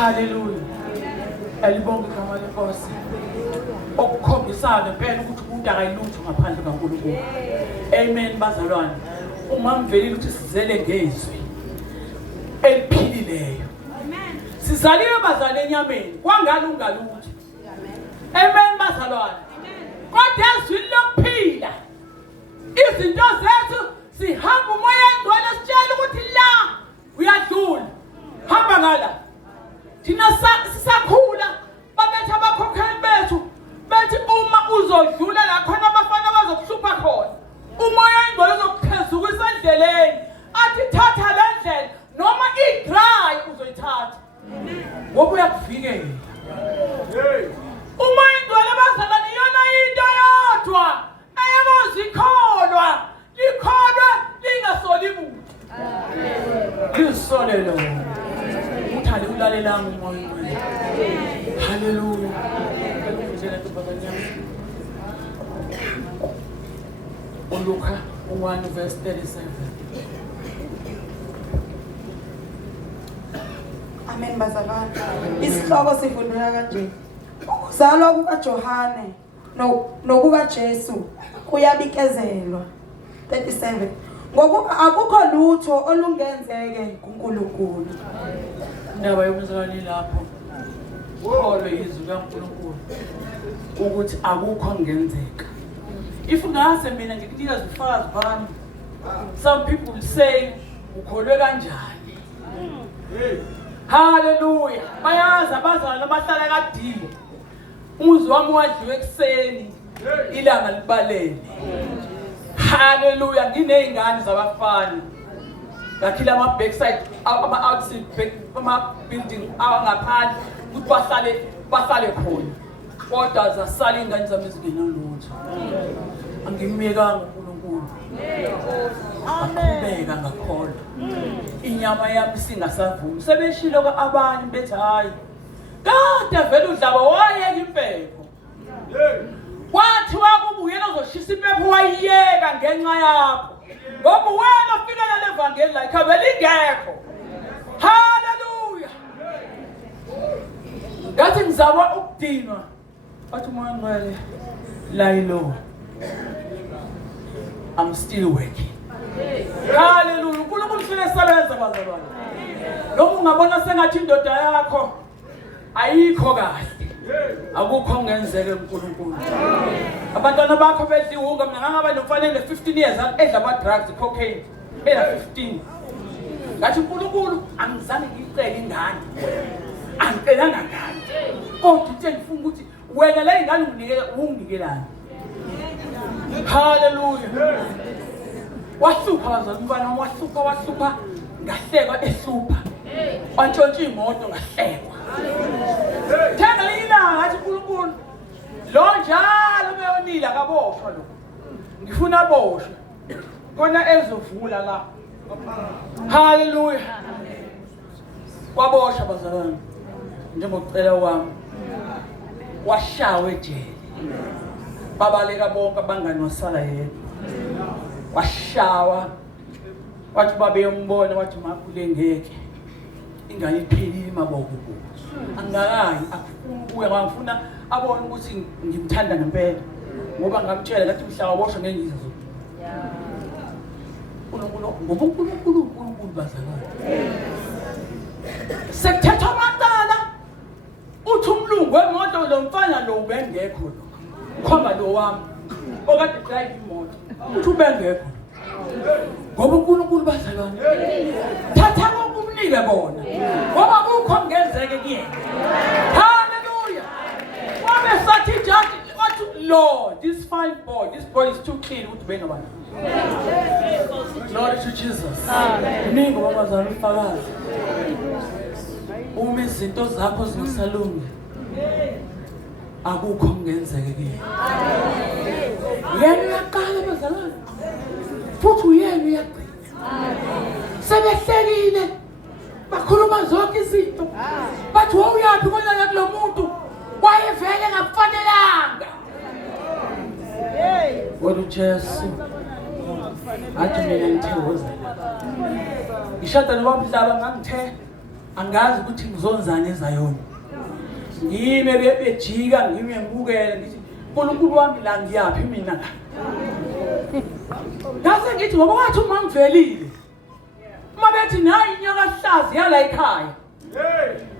Hallelujah. Elibonga igama lenkosi. Okukhombisana phela ukuthi umuntu akayilutho ngaphandle kaNkulunkulu. Amen bazalwane. Uma mvelile ukuthi sizele ngezwi eliphilileyo. Amen. Sizaliwe bazalwane enyameni, kwangani ungalutho. Amen bazalwane. Kodwa ezwini lokuphila izinto zethu sihamba umoya engcwele sitshela ukuthi la uyadlula. Hamba ngala. Thina sisakhula babethu abakhokheli bethu bethi uma uzodlula la khona abafana bazokuhlupha khona. Umoya engcwele uzokukhezuka endleleni. Athi thatha le ndlela noma i-dry uzoyithatha. Ngoba uyakuvikela. Umoya engcwele bazalwane iyona into yodwa eyabozikholwa likholwa lingasoli muntu. Lisolelo. Uthale ulalelanga umoya engcwele. Hallelujah. Luka 1 verse 37. Amen bazalwane. Isihloko sifundeka kanje. Ukuzalwa kukaJohane nokuka Jesu kuyabikezelwa. 37. Ngokuba akukho lutho olungenzeke kuNkulunkulu. Indaba yomzalwane lapho. Ukholwe izwi kaNkulunkulu ukuthi akukho okungenzeka. If ngase mina ngikunika izifakazi bami, some people will say ukholwe kanjani. Hallelujah. Bayazi abazalwane abahlala kadile. Umuzwa wami wadliwe ekseni ilanga libalele. Hallelujah. Nginezingane zabafana. Ngakhila ama backside ama outside ama building awangaphandle ukuthi bahlale khona. Kodwa zasala ingane zami ezingena lutho. Angimekanga uNkulunkulu. Aqhubeka ngakholwa. Inyama yami singasavumi. Sebeshilo abanye bethi hayi. Kade vele udlaba wayeka impepho. Wathi wakubuyela uzoshisa impepho wayeka ngenxa yakho. Ngoba wena ufika nale evangeli la ikhabe lingekho. Hallelujah. Ngathi ngizama ukudinwa. Bathi umoya ngcwele layilo. I'm still working. Hallelujah. uNkulunkulu ufike esebenza bazalwane. Noma ungabona sengathi indoda yakho ayikho kahle. Akukho ongenzeke uNkulunkulu. Abantwana bakho bedliwunga mina ngaba nomfanele 15 years edla ama drugs cocaine. Ela 15. Ngathi uNkulunkulu angizange ngicele ingane. Angicelanga ngane. Kodwa uthi ngifuna ukuthi wena la ingane unginikelani. Hallelujah. Wasupha bazalwane umfana wasupha ngahlekwa esupha. Wantshontsha imoto ngahlekwa. Thenga ilanga ngathi uNkulunkulu lo njalo beyonile akaboshwa lo. Ngifuna aboshwe. Kona ezovula la. Hallelujah. Kwaboshwa bazalwane. Njengokucela kwami. Washawe ejele. Babaleka bonke abangani wasala yedwa. Washawa. Wathi babe yombona wathi makhule ngeke. Ingane iphilile maboko. Angakayi akubuya ngifuna abone ukuthi ngimthanda ngempela. Ngoba ngamtshela ngathi mhla waboshwa ngengizo. uNkulunkulu bazalwane. Sekuthetha amacala. Uthi umlungu wemoto lo mfana lo ubengekho lo. Khomba lo wami. Okade drive imoto. Uthi ubengekho. Ngoba uNkulunkulu bazalwane. Thatha ukumnike bona. Ngoba kukho ngenzeke kuyena. Hallelujah. Wabe sathi judge what Lord, this fine boy, this boy is too clean ukuthi bena bani. Glory to Jesus. Amen. Ningo babazalwane ufakazi. Uma izinto zakho zingasalungi. Akukho ngenzeke kuyena. Yena uyaqala bazalwane. Futhi uyena uyagcina. Sebehlekile. Bakhuluma zonke izinto. Bathi wawuyapi kona kulo muntu? Wayevele ngakufanelanga. Kodwa uJesu athi mina ngithokoza. Ishada nobamhlaba ngangithe angazi ukuthi ngizonzani ezayona. Ngime bebejika ngime ngibukele ngithi uNkulunkulu wami la ngiyaphi mina la. Ngase ngithi ngoba wathi uma ngivelile. Uma bethi nayi inyoka hlazi yala ekhaya.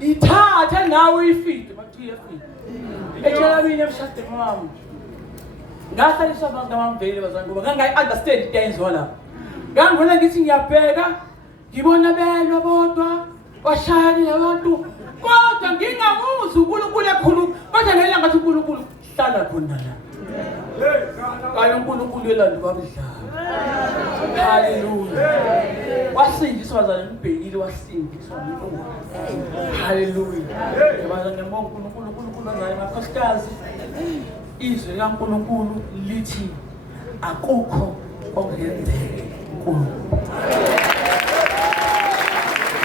Ithathe nawe uyifide bathi uyafida. Etshela mina emshadweni wami. Ngahlaliswa abantu abamveli bazange ngoba ngangayi understand into eyenziwa la. Ngangibona ngithi ngiyabheka ngibona belwa bodwa washayela abantu kodwa ngingamuzi uNkulunkulu ekhulu kodwa ngela ngathi uNkulunkulu hlala khona la. Kayi uNkulunkulu yelanda kwabidlala. Hallelujah. Wasindiswa bazana ngibhekile wasindiswa uNkulunkulu. Hallelujah. Bazana ngibonga uNkulunkulu ngaye makhosikazi. Izwi likaNkulunkulu lithi akukho okungenzeki kuNkulunkulu.